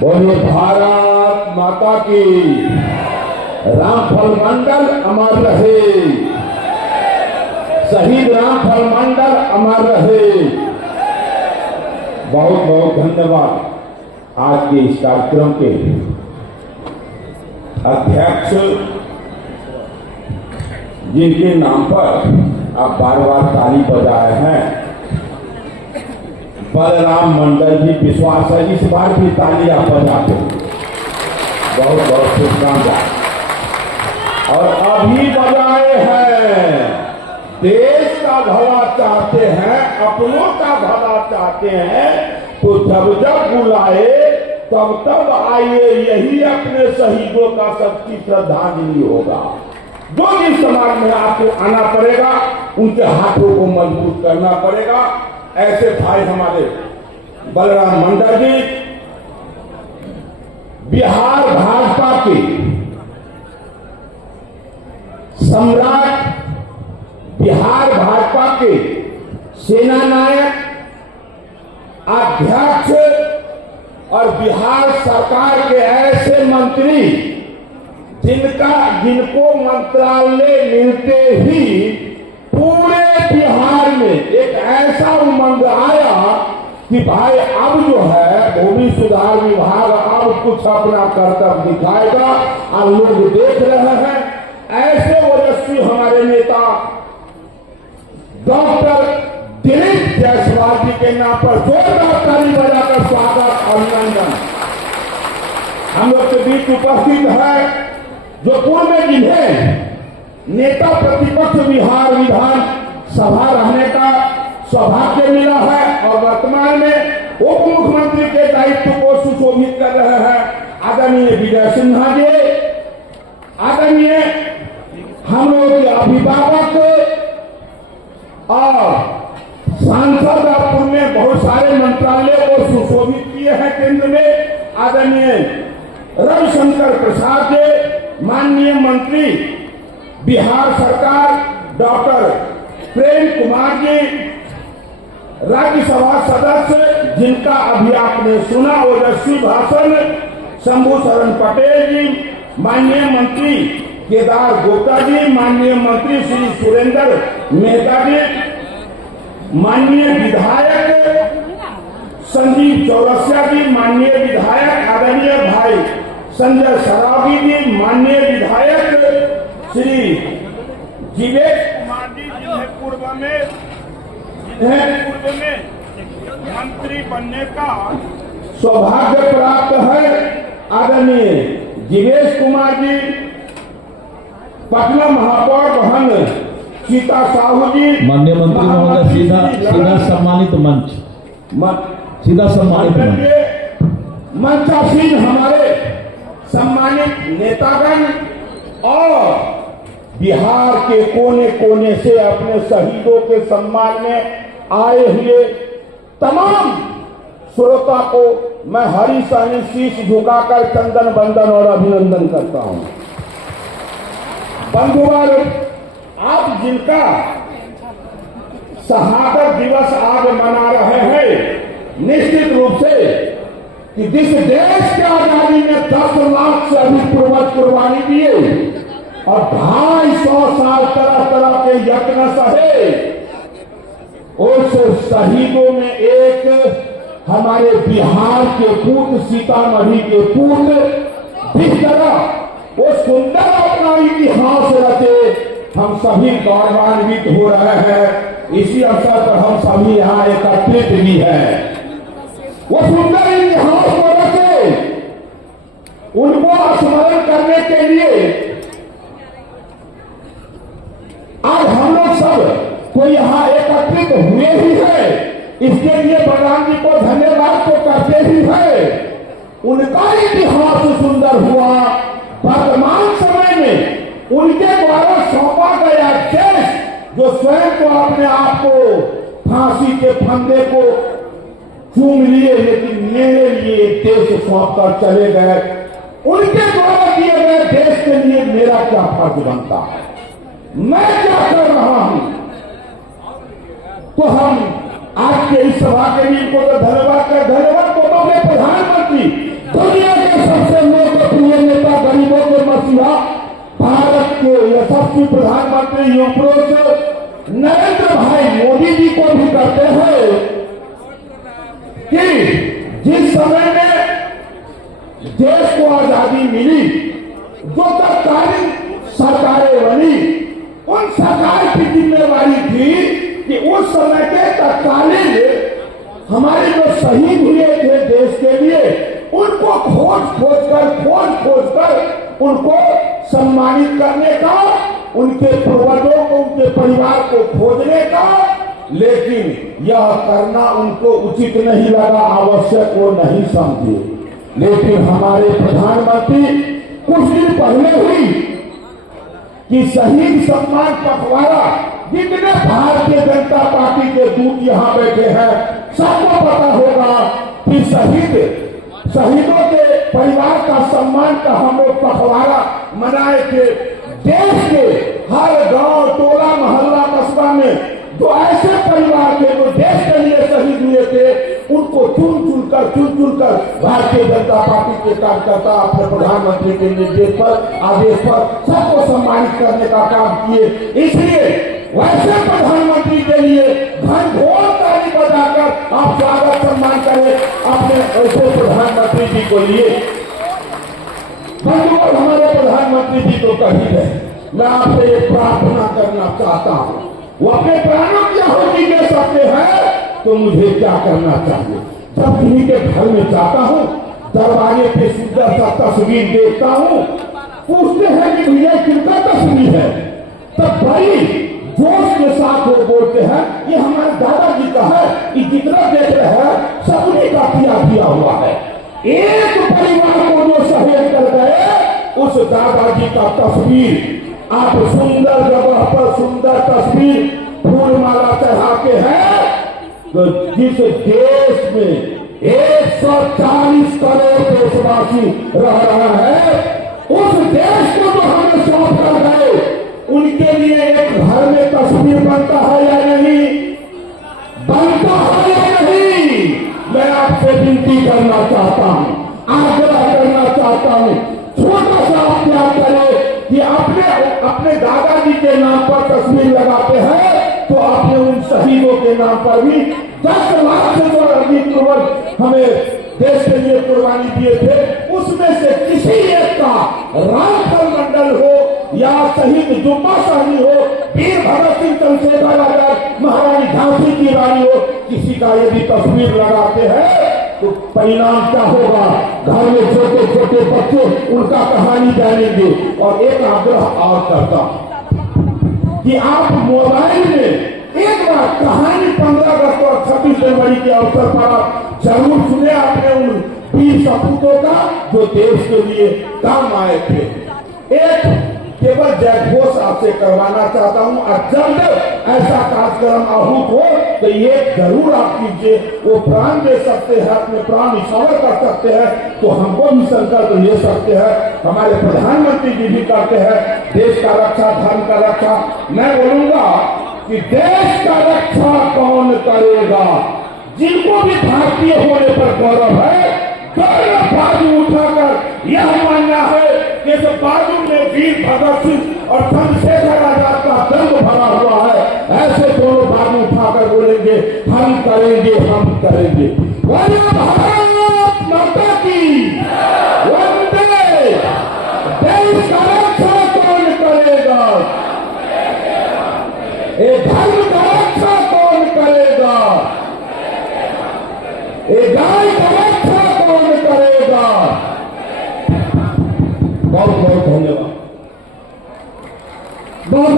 बोलिए भारत माता की। रामफल मंडल अमर रहे, शहीद रामफल मंडल अमर रहे। बहुत बहुत धन्यवाद। आज के इस कार्यक्रम के अध्यक्ष जिनके नाम पर आप बार बार ताली बजाए हैं, बलराम मंडल जी, विश्वास है इस बार भी ताली आप बजाते। बहुत बहुत शुभकामनाएं। और अभी बजाए हैं, देश का भला चाहते हैं, अपनों का भला चाहते हैं, तो जब जब बुलाए तब तब आइए। यही अपने शहीदों का सच्ची श्रद्धांजलि होगा। जो भी समाज में आपको आना पड़ेगा, उनके हाथों को मजबूत करना पड़ेगा। ऐसे भाई हमारे बलराम मंडल जी बिहार भाजपा के सम्राट, बिहार भाजपा के सेना नायक, अध्यक्ष और बिहार सरकार के ऐसे मंत्री जिनको मंत्रालय मिलते ही पूरे बिहार में एक ऐसा उमंग आया कि भाई अब जो है भूमि सुधार विभाग अब कुछ अपना कर्तव्य दिखाएगा और लोग देख रहे हैं। ऐसे ओजस्वी हमारे नेता डॉक्टर दिलीप जायसवाल जी के नाम पर जोरदार ताली बजाकर स्वागत, अभिनंदन। हम लोग के बीच उपस्थित है जो पूर्व में जिन्हें नेता प्रतिपक्ष बिहार विधान सभा रहने का सौभाग्य मिला है और वर्तमान में उप मुख्यमंत्री के दायित्व को सुशोभित कर रहे हैं आदरणीय विजय सिन्हा जी, आदरणीय हम लोग के अभिभावक और सांसद पूर्व में बहुत सारे मंत्रालयों को सुशोभित किए हैं केंद्र में, आदरणीय रविशंकर प्रसाद जी, माननीय मंत्री बिहार सरकार डॉक्टर प्रेम कुमार जी, राज्यसभा सदस्य जिनका अभी आपने सुना ओजस्वी भाषण शंभू शरण पटेल जी, माननीय मंत्री केदार गुप्ता जी, माननीय मंत्री श्री सुरेंद्र मेहता जी, माननीय विधायक संजीव चौरसिया जी, माननीय विधायक आदरणीय भाई संजय सरावगी जी, माननीय विधायक श्री जीवेश कुमार जी जिन्हें पूर्व में मंत्री बनने का सौभाग्य प्राप्त है, आदरणीय जीवेश कुमार जी, पटना महापौर बहन सीता साहू जी, माननीय मंत्री महोदय सीधा सम्मानित मंच, सीधा सम्मानित मंचासीन हमारे सम्मानित नेतागण और बिहार के कोने कोने से अपने शहीदों के सम्मान में आए हुए तमाम श्रोता को मैं हरी सहनी शीश झुकाकर चंदन वंदन और अभिनंदन करता हूं। बंधुवर, आप जिनका शहादत दिवस आज मना रहे हैं, निश्चित रूप से कि जिस देश के आजादी में 10 लाख से अधिक पूर्वज कुर्बानी दिए और 250 साल तरह तरह के यत्न सहे, उस शहीदों में एक हमारे बिहार के पूत, सीतामढ़ी के पूत जिस तरह वो सुंदर अपना इतिहास रचे, हम सभी गौरवान्वित हो रहे हैं। इसी अवसर पर हम सभी यहाँ एकत्रित भी हैं। वो सुंदर इतिहास को रचे, उनको स्मरण करने के लिए आज हम लोग सब को यहाँ एकत्रित हुए ही है। इसके लिए बलराम जी को धन्यवाद तो करते ही है। उनका इतिहास सुंदर हुआ। वर्तमान समय में उनके द्वारा सौंपा गया देश, जो स्वयं को अपने आप को फांसी के फंदे को चूम लिए, लेकिन मेरे लिए देश सौंप कर चले गए, उनके द्वारा दिए गए देश के लिए मेरा क्या फर्ज बनता है, मैं क्या कर रहा हूं। तो हम आज के इस सभा के लिए को तो धन्यवाद कर, धन्यवाद को तो अपने प्रधानमंत्री अपने अप्रोच नरेंद्र भाई मोदी जी को भी करते हैं कि जिस समय में देश को आजादी मिली, जो तत्कालीन सरकारें बनी, उन सरकार की जिम्मेवारी थी कि उस समय के तत्कालीन हमारे जो शहीद हुए थे देश के लिए, उनको खोज कर उनको सम्मानित करने का, उनके पूर्वजों को, उनके परिवार को खोजने का। लेकिन यह करना उनको उचित नहीं लगा, आवश्यक वो नहीं समझे। लेकिन हमारे प्रधानमंत्री कुछ दिन पहले हुई कि शहीद सम्मान पखवाड़ा, जितने भारतीय जनता पार्टी के दूत यहां बैठे हैं, सबको पता होगा कि शहीदों के परिवार का सम्मान का हम लोग पखवाड़ा मनाए थे। देश के हर गांव, टोला, मोहल्ला, कस्बा में जो ऐसे परिवार थे जो देश के लिए शहीद हुए थे, उनको चुन चुन कर भारतीय जनता पार्टी के कार्यकर्ता अपने प्रधानमंत्री के निर्देश पर, आदेश पर सबको सम्मानित करने का काम किए। इसलिए वैसे प्रधानमंत्री के लिए घनघोर ताली बजाकर आप स्वागत सम्मान करें अपने ऐसे प्रधानमंत्री जी को लिए। बंधुओं, हमारे प्रधानमंत्री जी तो कही है, मैं आपसे एक प्रार्थना करना चाहता हूं। वो अपने प्राणों की आहुति दे सकते हैं, तो मुझे क्या करना चाहिए? जब किन्हीं के घर में जाता हूं, दरवाजे पे सुंदर सा तस्वीर देखता हूं, पूछते हैं कि भैया किनका तस्वीर है, तब बड़ी जोश के साथ वो बोलते हैं ये हमारे दादाजी का है, कि जितना देख रहे हैं सब उन्हीं का किया हुआ है। एक परिवार को जो शहीद कर गए, उस दादाजी का तस्वीर आप सुंदर जगह पर सुंदर तस्वीर फूल माला चढ़ा के है, तो जिस देश में 140 करोड़ देशवासी रह रहा है, उस देश को जो हमें सौंप कर गए, उनके लिए एक घर में तस्वीर बनता है या नहीं, बनता है या नहीं? मैं आपसे विनती करना चाहता हूं, आग्रह करना चाहता हूं, छोटा सा आप क्या करें कि अपने दादाजी के नाम पर तस्वीर लगाते हैं, तो आपने उन शहीदों के नाम पर भी 10 लाख से जो अधिक लोग हमें देश के लिए कुर्बानी दिए थे, उसमें से किसी एक का रामफल मंडल हो या शहीद जुम्मा साहनी हो, वीर भगत सिंह चंद्रशेखर आजाद, महारानी झांसी की रानी हो, किसी का यदि तस्वीर लगाते हैं तो परिणाम क्या होगा? घर में छोटे छोटे बच्चे उनका कहानी जानेंगे। और एक आग्रह और करता कि आप मोबाइल में एक बार कहानी 15 अगस्त और 26 जनवरी के अवसर पर आप जरूर सुने, आपने उन वीर सपूतों का जो देश के लिए काम आए थे। एक केवल जयघोष आपसे करवाना चाहता हूं, और जब ऐसा कार्यक्रम आहूत हो तो ये जरूर आप कीजिए। वो प्राण दे सकते हैं, अपने प्राण निछावर कर सकते हैं, तो हमको भी संकल्प ले सकते हैं। हमारे प्रधानमंत्री जी भी करते हैं, देश का रक्षा, धर्म का रक्षा। मैं बोलूंगा कि देश का रक्षा कौन करेगा? जिनको भी भारतीय होने पर गौरव है, दोनों बाजू उठाकर यह मानना है कि इस बाजू में वीर भगत सिंह और चंद्रशेखर आजाद का दर्द भरा हुआ है, ऐसे दोनों बाजू उठाकर बोलेंगे हम करेंगे, हम करेंगे। वंदे भारत माता की, वंदे। देश का रक्षा कौन करेगा? एक धर्म का रक्षा कौन करेगा? एक गाय का रक्षा कौन करेगा? बहुत बहुत धन्यवाद। बहुत